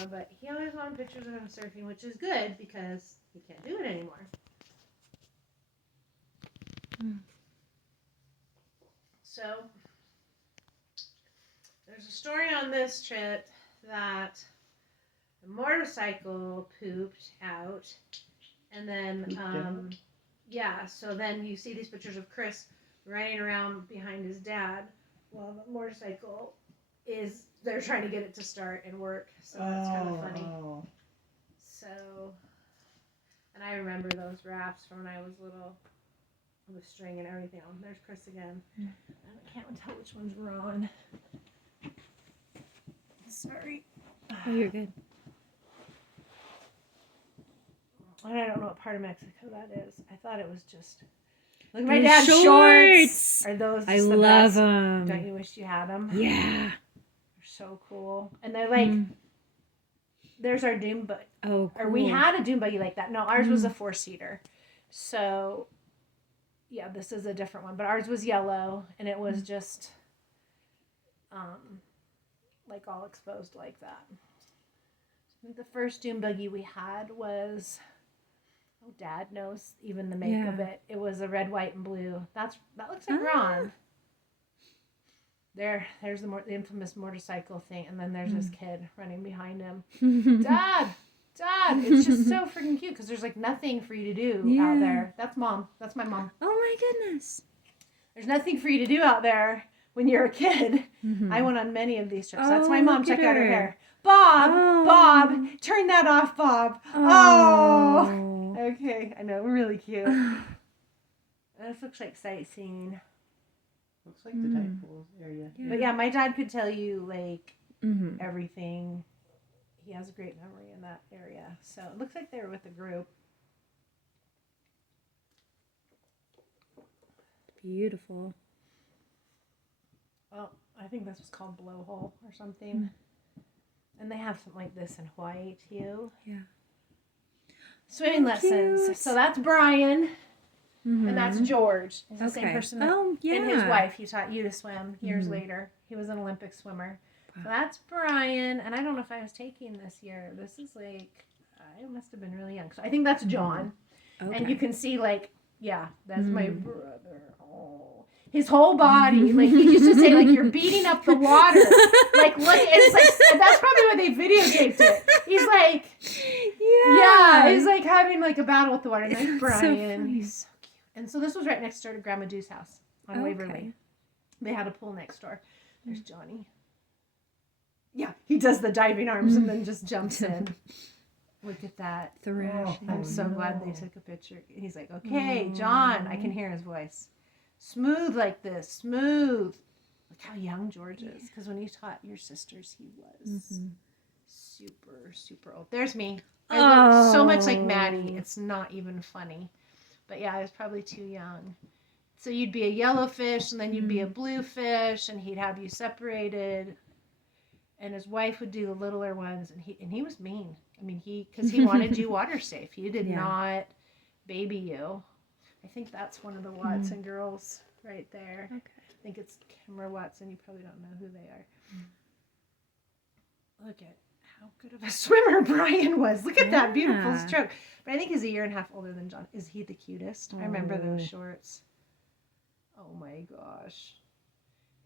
camera, but he always wanted pictures of him surfing, which is good because he can't do it anymore. So, there's a story on this trip that the motorcycle pooped out, and then, so then you see these pictures of Chris running around behind his dad while the motorcycle they're trying to get it to start and work, so that's kind of funny. So, and I remember those rafts from when I was little, with string and everything. Oh, there's Chris again. I can't tell which ones we're on. Sorry. Oh, you're good. And I don't know what part of Mexico that is. I thought it was just... Look at my dad's shorts. Are those I the love best? them. Don't you wish you had them? Yeah. They're so cool. And they're like... There's our dune buggy. Oh, cool. Or we had a dune buggy like that. No, ours was a 4-seater. So, yeah, this is a different one. But ours was yellow. And it was just... like all exposed like that. I think the first dune buggy we had was... Oh, Dad knows even the make of it. It was a red, white, and blue. That looks like Ron. There's the infamous motorcycle thing, and then there's this kid running behind him. Dad, it's just so freaking cute because there's like nothing for you to do out there. That's Mom. That's my mom. Oh my goodness. There's nothing for you to do out there when you're a kid. I went on many of these trips. That's my mom. Check out her hair. Bob, turn that off, Bob. Oh. Okay, I know, really cute. This looks like sightseeing. Looks like the tide pool area. Yeah. But yeah, my dad could tell you like everything. He has a great memory in that area. So it looks like they were with a group. Beautiful. Well, I think this was called Blowhole or something. And they have something like this in white too. Yeah. Swimming lessons. Cute. So that's Brian, and that's George. He's the same person and his wife. He taught you to swim years later. He was an Olympic swimmer. Wow. So that's Brian, and I don't know if I was taking this year. This is like, I must have been really young. So I think that's John. Okay. And you can see like, that's my brother. Oh. His whole body, like he used to say, like you're beating up the water. Like look, it's like that's probably why they videotaped it. He's like, he's like having like a battle with the water. And there's Brian. So he's so cute. And so this was right next door to Grandma Dew's house on Waverly. They had a pool next door. There's Johnny. Yeah, he does the diving arms and then just jumps in. Look at that. I'm so glad they took a picture. He's like, okay, John. I can hear his voice. Smooth like this, smooth. Look how young George is. Because when you taught your sisters, he was super, super old. There's me. I look so much like Maddie. It's not even funny. But yeah, I was probably too young. So you'd be a yellow fish, and then you'd be a blue fish, and he'd have you separated. And his wife would do the littler ones, and he was mean. I mean, because he wanted you water safe. He did not baby you. I think that's one of the Watson girls right there. Okay. I think it's Kimra Watson. You probably don't know who they are. Look at how good of a swimmer Brian was. Look at that beautiful stroke. But I think he's a year and a half older than John. Is he the cutest? I remember those shorts. Oh my gosh.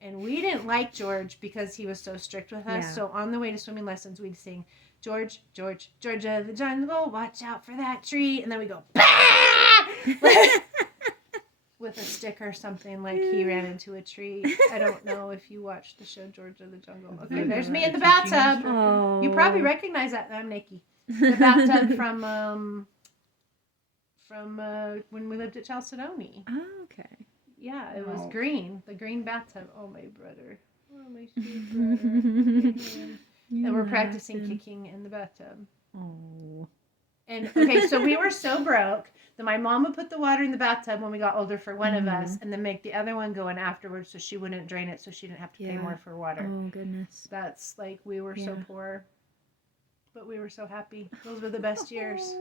And we didn't like George because he was so strict with us. Yeah. So on the way to swimming lessons, we'd sing, George, George, George of the jungle, watch out for that tree. And then we go, bah! With a stick or something, like he ran into a tree. I don't know if you watched the show George of the Jungle. Okay, there's me in the bathtub. Oh. You probably recognize that. I'm Nikki. The bathtub from when we lived at Chalcedony. Oh, okay. Yeah, it was green. The green bathtub. Oh, my brother. Oh, my sweet brother. And we're practicing kicking in the bathtub. Oh. And, okay, so we were so broke that my mom would put the water in the bathtub when we got older for one of us and then make the other one go in afterwards so she wouldn't drain it so she didn't have to pay more for water. Oh, goodness. That's, like, we were so poor. But we were so happy. Those were the best years.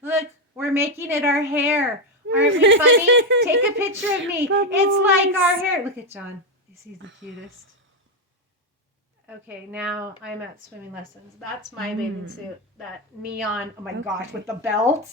Look, we're making it our hair. Aren't we funny? Take a picture of me. Bubbles. It's like our hair. Look at John. He's the cutest. okay, now I'm at swimming lessons. That's my bathing suit. That neon, oh my gosh, with the belt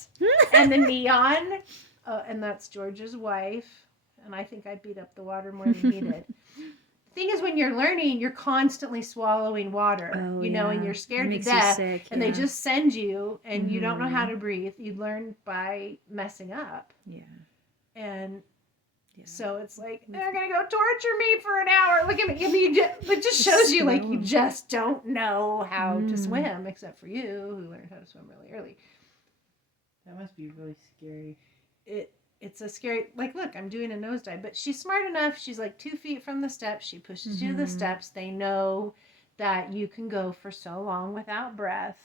and the neon. And that's George's wife. And I think I beat up the water more than he did. The thing is, when you're learning, you're constantly swallowing water, and you're scared to death. And they just send you, and you don't know how to breathe. You learn by messing up. Yeah. And so it's like, they're going to go torture me for an hour. Look at me. I mean, it just shows you, like, you just don't know how to swim, except for you, who learned how to swim really early. That must be really scary. It's a scary, like, look, I'm doing a nosedive, but she's smart enough. She's like 2 feet from the steps. She pushes you to the steps. They know that you can go for so long without breath,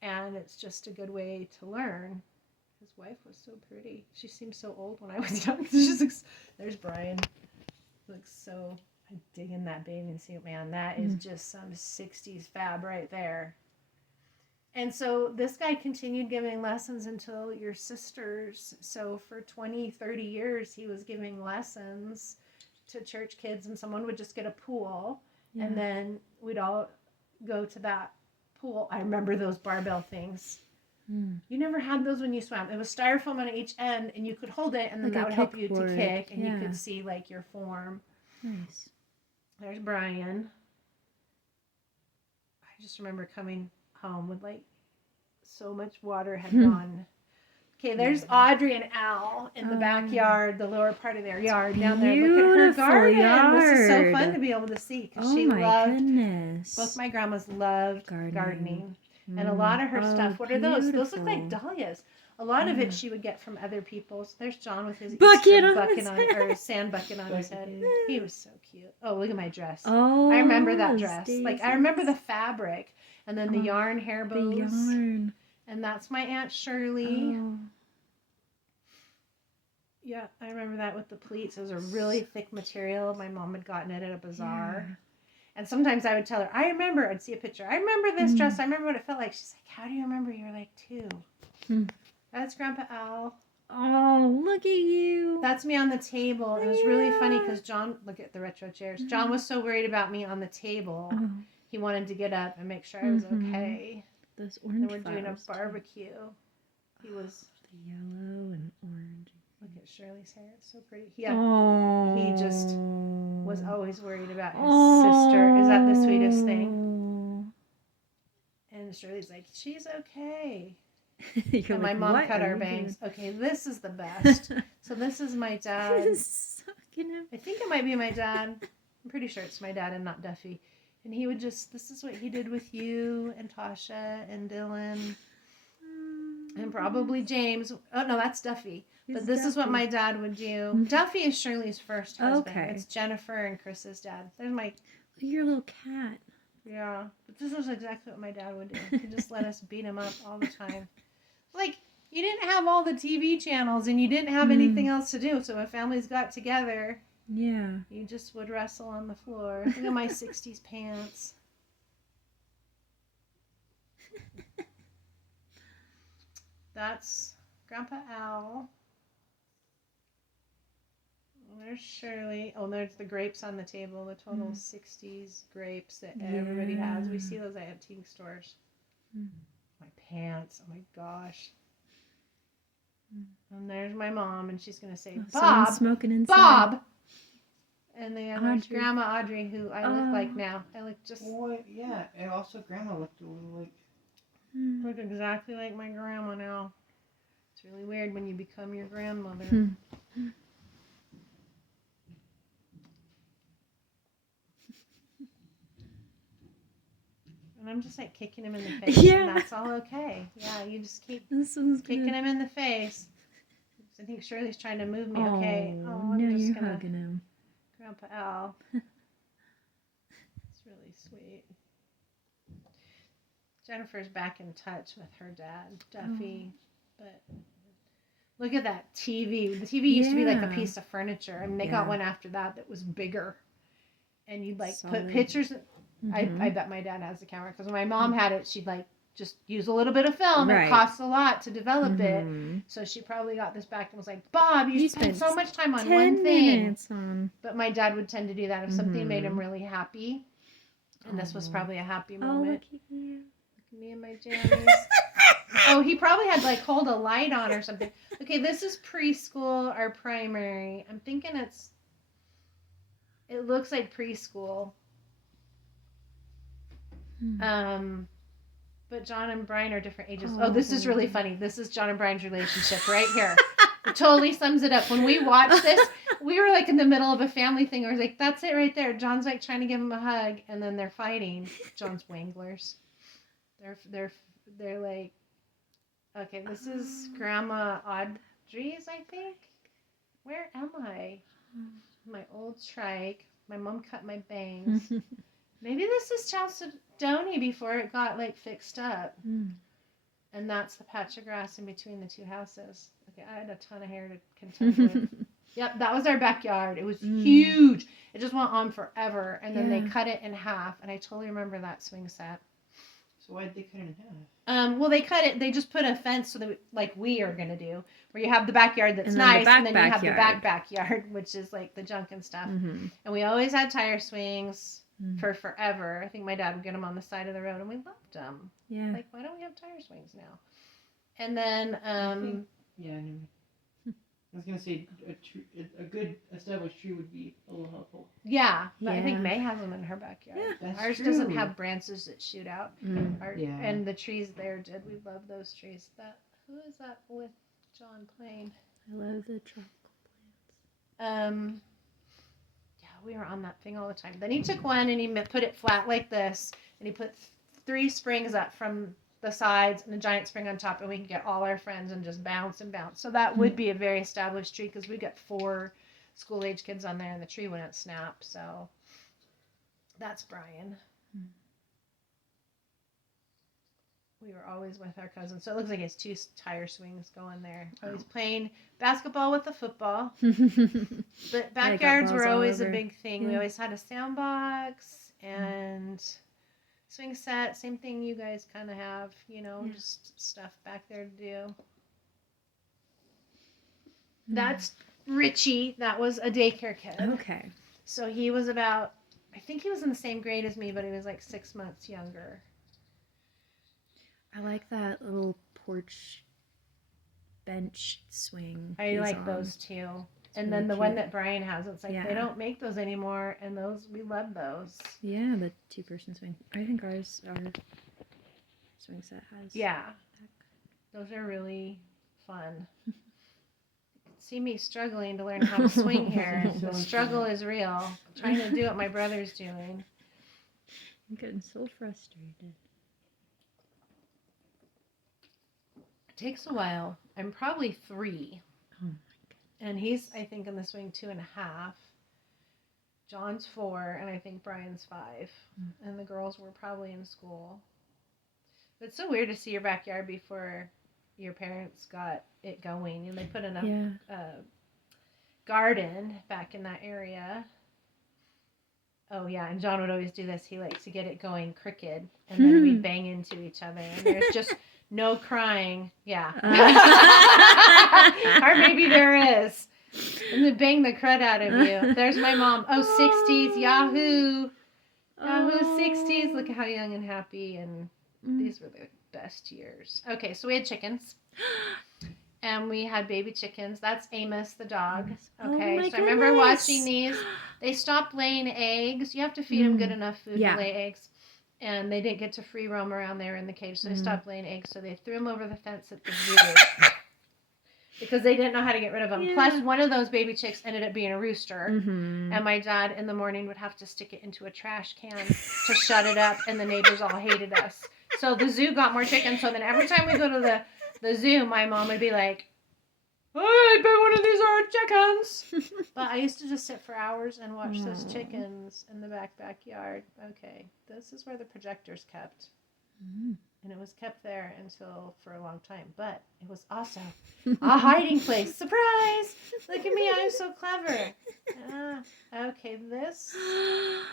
and it's just a good way to learn. His wife was so pretty. She seemed so old when I was young. There's Brian. Looks so, I dig in that bathing suit, man. That is just some 60s fab right there. And so this guy continued giving lessons until your sisters. So for 20, 30 years, he was giving lessons to church kids, and someone would just get a pool, and then we'd all go to that pool. I remember those barbell things. You never had those when you swam. It was styrofoam on each end, and you could hold it, and then that would help you to kick, and you could see, like, your form. Nice. There's Brian. I just remember coming home with, like, so much water had gone. Okay, there's Audrey and Al in the backyard, the lower part of their yard down there. Look at her garden. This is so fun to be able to see, because she loved. Goodness. Both my grandmas loved gardening. And a lot of her stuff, what are those? Those look like dahlias. A lot of it she would get from other people's. There's John with his sand bucket on his head. He was so cute. Oh, look at my dress. Oh, I remember that dress. Like, I remember the fabric, and then the yarn hair bows. The yarn. And that's my Aunt Shirley. Oh. Yeah, I remember that with the pleats. It was a really thick material. My mom had gotten it at a bazaar. Yeah. And sometimes I would tell her, I'd see a picture. I remember this dress. I remember what it felt like. She's like, how do you remember? You were like 2. That's Grandpa Al. Oh, look at you. That's me on the table. It was really funny because John, look at the retro chairs. John was so worried about me on the table. He wanted to get up and make sure I was okay. Those orange And we're doing a barbecue. He was... The yellow and orange. Look at Shirley's hair. It's so pretty. He just was always worried about his sister. Is that the sweetest thing? And Shirley's like, she's okay. And my mom cut our bangs. Okay, this is the best. So this is my dad. I think it might be my dad. I'm pretty sure it's my dad and not Duffy. And he would just, this is what he did with you and Tasha and Dylan. And probably James. Oh, no, that's Duffy. But this is what my dad would do. Duffy is Shirley's first husband. Okay. It's Jennifer and Chris's dad. There's my... Your little cat. Yeah. But this is exactly what my dad would do. He'd just let us beat him up all the time. Like, you didn't have all the TV channels, and you didn't have anything else to do. So when families got together, you just would wrestle on the floor. Look at my 60s pants. That's Grandpa Al. There's Shirley. Oh, there's the grapes on the table. The total 60s grapes that everybody has. We see those at antique stores. My pants. Oh my gosh. And there's my mom, and she's going to say, Bob. Smoking inside. Bob. And then there's Grandma Audrey, who I look like now. I look just... Well, yeah, and also Grandma looked a little like... Look exactly like my grandma now. It's really weird when you become your grandmother. And I'm just like kicking him in the face. And that's all okay. Yeah, you just keep kicking him in the face. I think Shirley's trying to move me. Okay. Oh, I'm just gonna hugging him. Grandpa Al. It's really sweet. Jennifer's back in touch with her dad, Duffy. But look at that TV. The TV used to be like a piece of furniture. I mean, they got one after that was bigger. And you'd like put pictures. I bet my dad has the camera, because when my mom had it, she'd like just use a little bit of film. It costs a lot to develop it. So she probably got this back and was like, Bob, you spent so much time on one thing. But my dad would tend to do that if something made him really happy. And this was probably a happy Oh, moment. look at you. Look at me and my jammies. Oh, he probably had like hold a light on or something. Okay, this is preschool or primary. I'm thinking it looks like preschool. But John and Brian are different ages. Oh, this is really funny. This is John and Brian's relationship right here. It totally sums it up. When we watched this, we were like in the middle of a family thing. I was like, that's it right there. John's like trying to give him a hug, and then they're fighting. John's Wanglers. They're like, okay, this is Grandma Audrey's, I think. Where am I? My old trike. My mom cut my bangs. Maybe this is Chalcedony before it got like fixed up. And that's the patch of grass in between the two houses. Okay, I had a ton of hair to contend with. Yep, that was our backyard. It was huge. It just went on forever. And then they cut it in half. And I totally remember that swing set. So why did they cut it in half? Well, they cut it. They just put a fence so that, like we are gonna do, where you have the backyard that's nice, and then you have the backyard, which is like the junk and stuff. And we always had tire swings for forever. I think my dad would get them on the side of the road, and we loved them. Yeah. Like, why don't we have tire swings now? And then, I was gonna say a good established tree would be a little helpful. Yeah, but I think May has them in her backyard. Yeah, ours doesn't have branches that shoot out. And the trees there did. We love those trees. Who is that with John playing? I love the tropical plants. Yeah, we were on that thing all the time. Then he took one and he put it flat like this, and he put 3 springs up from the sides and a giant spring on top, and we can get all our friends and just bounce and bounce. So that would be a very established tree, because we got 4 school-age kids on there, and the tree wouldn't snap. So that's Brian. We were always with our cousins. So it looks like he has 2 tire swings going there. Oh, he's playing basketball with the football. But backyards were always a big thing. We always had a sandbox and swing set, same thing you guys kind of have, just stuff back there to do. That's Richie. That was a daycare kid. Okay. So he was I think he was in the same grade as me, but he was like 6 months younger. I like that little porch bench swing. I like those too. And then the one that Brian has, it's like they don't make those anymore, and we love those. Yeah, the 2-person swing. I think our swing set has. Yeah, those are really fun. See me struggling to learn how to swing here. The struggle is real. I'm trying to do what my brother's doing. I'm getting so frustrated. It takes a while. I'm probably 3. And he's, I think, in the swing 2.5. John's 4, and I think Brian's 5. And the girls were probably in school. But it's so weird to see your backyard before your parents got it going. And they put in a garden back in that area. Oh, yeah, and John would always do this. He likes to get it going crooked, and then we'd bang into each other. And there's just no crying. Yeah. Or maybe there is. And then bang the crud out of you. There's my mom. Oh, 60s. Yahoo. Yahoo 60s. Look at how young and happy. And these were the best years. Okay, so we had chickens. And we had baby chickens. That's Amos, the dog. Okay, so I remember watching these. They stopped laying eggs. You have to feed them good enough food to lay eggs. And they didn't get to free roam around there in the cage, so they stopped laying eggs. So they threw them over the fence at the zoo because they didn't know how to get rid of them. Yeah. Plus, one of those baby chicks ended up being a rooster. And my dad in the morning would have to stick it into a trash can to shut it up, and the neighbors all hated us. So the zoo got more chickens. So then every time we go to the zoo, my mom would be like, I bet one of these are chickens. But I used to just sit for hours and watch those chickens in the backyard. Okay, this is where the projector's kept. And it was kept there for a long time. But it was also a hiding place. Surprise! Look at me, I'm so clever. Okay,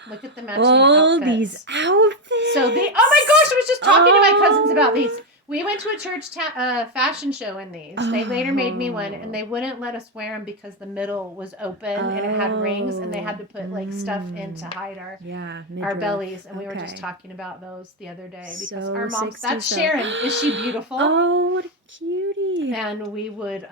look at the matching outfits. These outfits. So oh my gosh, I was just talking to my cousins about these. We went to a church fashion show in these. They later made me one, and they wouldn't let us wear them because the middle was open and it had rings, and they had to put like stuff in to hide our bellies. And we were just talking about those the other day because So our mom. 60s That's stuff. Sharon. Is she beautiful? Oh, what a cutie! And we would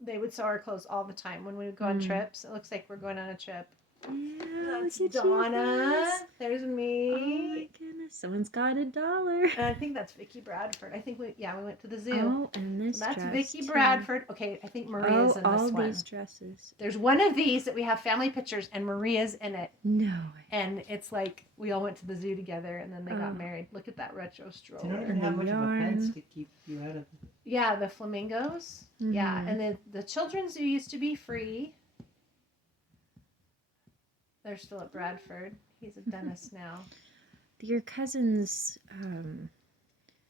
they would sew our clothes all the time when we would go on trips. It looks like we're going on a trip. Yeah, That's look at Donna. you guys. There's me. Oh my goodness, someone's got $1. And I think that's Vicky Bradford. I think we went to the zoo. Oh, and this So that's dress Vicky too. Bradford. Okay, I think Maria's in this all one. these dresses. There's one of these that we have family pictures, and Maria's in it. No way. And it's like we all went to the zoo together, and then they got married. Look at that retro stroller. They don't even have much of a fence to keep you out of. Yeah, the flamingos. Mm-hmm. Yeah, and then the children's zoo used to be free. There's Philip Bradford. He's a dentist now. Your cousins,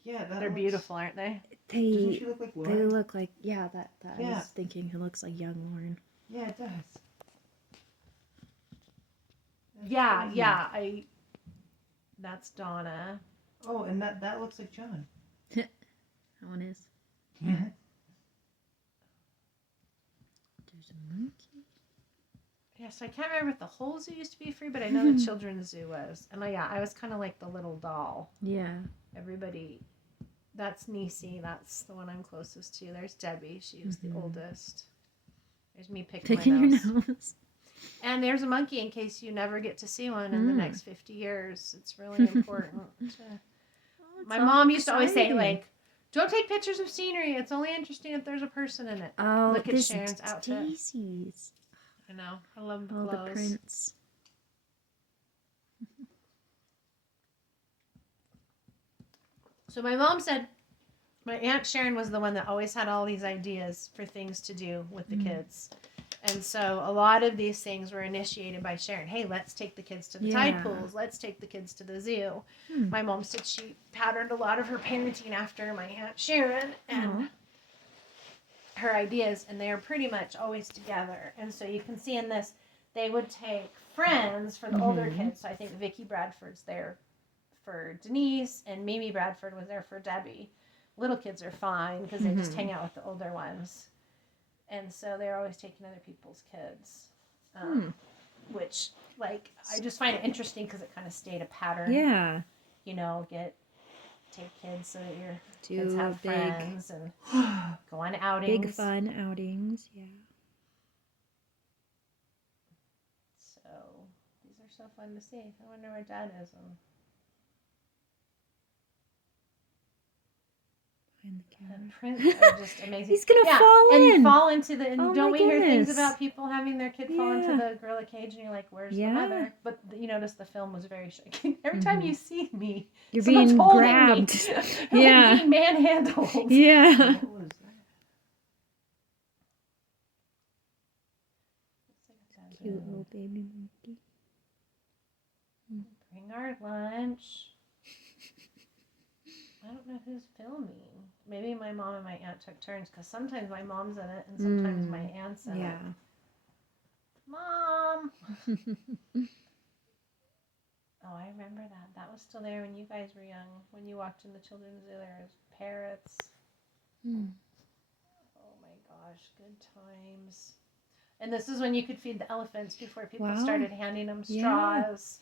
Yeah, they're beautiful, aren't they? Doesn't she look like Lauren? They look like that I Yeah. was thinking who looks like young Lauren. Yeah, it does. That's Yeah, crazy. yeah. That's Donna. Oh, and that looks like John. That one is. Yeah. There's a monkey. Yeah, so I can't remember if the whole zoo used to be free, but I know the children's zoo was. And I was kind of like the little doll. Yeah. Everybody, that's Niecy. That's the one I'm closest to. There's Debbie. She was the oldest. There's me picking my nose. Your nose. And there's a monkey in case you never get to see one in the next 50 years. It's really important. My mom used to always say, like, don't take pictures of scenery. It's only interesting if there's a person in it. Oh, look at this Sharon's outfit. Daisies. I know. I love the Oh, clothes. the prints. So my mom said my Aunt Sharon was the one that always had all these ideas for things to do with the kids. And so a lot of these things were initiated by Sharon. Hey, let's take the kids to the tide pools. Let's take the kids to the zoo. My mom said she patterned a lot of her parenting after my Aunt Sharon and her ideas, and they are pretty much always together. And so you can see in this, they would take friends for the older kids. So I think Vicky Bradford's there for Denise, and Mimi Bradford was there for Debbie. Little kids are fine because they just hang out with the older ones. And so they're always taking other people's kids, which, like, I just find it interesting because it kind of stayed a pattern. Yeah. You know, take kids so that your kids have friends and go on outings. Big fun outings, yeah. So these are so fun to see. I wonder where Dad is. The prints are just amazing. He's gonna fall in. And fall into the. And Oh don't my we hear things goodness. about people having their kid fall into the gorilla cage, and you're like, "Where's the mother?" But you notice the film was very shaky. Every time you see me, You're someone's being holding grabbed. Me. Yeah. Like being manhandled. Yeah. What was that? Cute little baby monkey. Bring our lunch. I don't know who's filming. Maybe my mom and my aunt took turns because sometimes my mom's in it and sometimes my aunt's in it. Mom! Oh, I remember that. That was still there when you guys were young. When you walked in the children's zoo, there was parrots. Oh my gosh, good times. And this is when you could feed the elephants before people started handing them straws.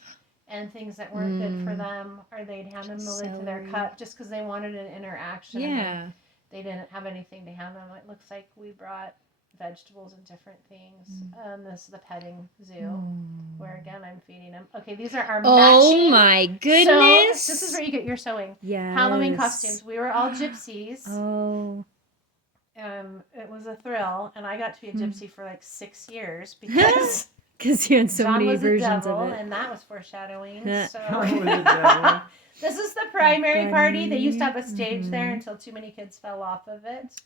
And things that weren't good for them, or they'd hand them the lid to their cup just because they wanted an interaction. Yeah. They didn't have anything to hand them. It looks like we brought vegetables and different things. This is the petting zoo, where again I'm feeding them. Okay, these are our matching. Oh my goodness! So this is where you get your sewing. Yes. Halloween costumes. We were all gypsies. Oh. It was a thrill, and I got to be a gypsy for like 6 years because. Because you had so John many was versions a devil, of it. and that was foreshadowing. So. John was a devil. This is the primary party. They used to have a stage there until too many kids fell off of it.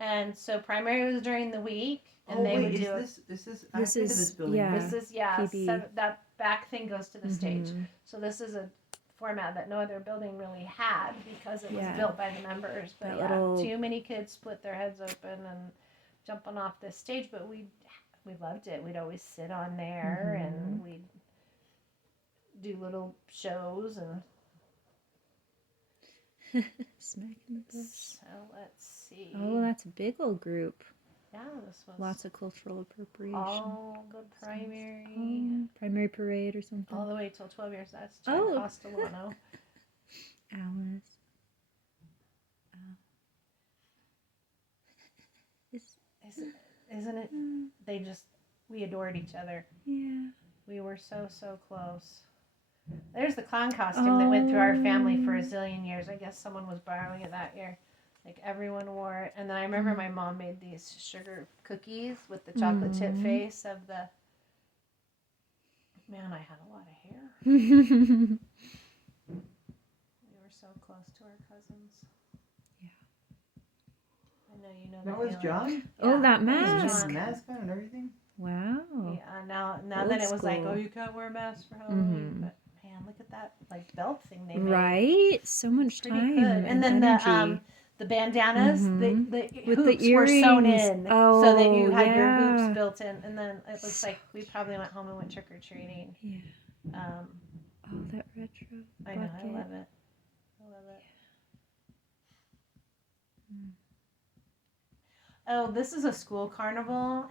And so primary was during the week, and they would do Is this this building? yeah. This is so that back thing goes to the stage. So this is a format that no other building really had because it was built by the members. But too many kids split their heads open and jumping off this stage. But we loved it. We'd always sit on there and we'd do little shows and Smack in the bush. So let's see. Oh, that's a big old group. Yeah, this was Lots of cultural appropriation. all good primary. Oh, primary parade or something. All the way till 12 years. That's John Castellano. Alice. Isn't it? We adored each other. Yeah. We were so close. There's the clown costume that went through our family for a zillion years. I guess someone was borrowing it that year. Like everyone wore it. And then I remember my mom made these sugar cookies with the chocolate chip face of the... Man, I had a lot of hair. We were so close to our cousins. Yeah. I know you know That was John? Yeah, oh, that mask. His mascot and everything? Wow. Yeah, now then it was like, oh, you can't wear masks for Halloween. But man, look at that like belt thing they made. Right? So much Pretty time. good. And then energy. the bandanas, the with hoops the earrings. were sewn in, so that you had your yeah. hoops built in. And then it looks like we probably went home and went trick or treating. Yeah. Oh, that retro. I know, I love it. I love it. Yeah. Oh, this is a school carnival.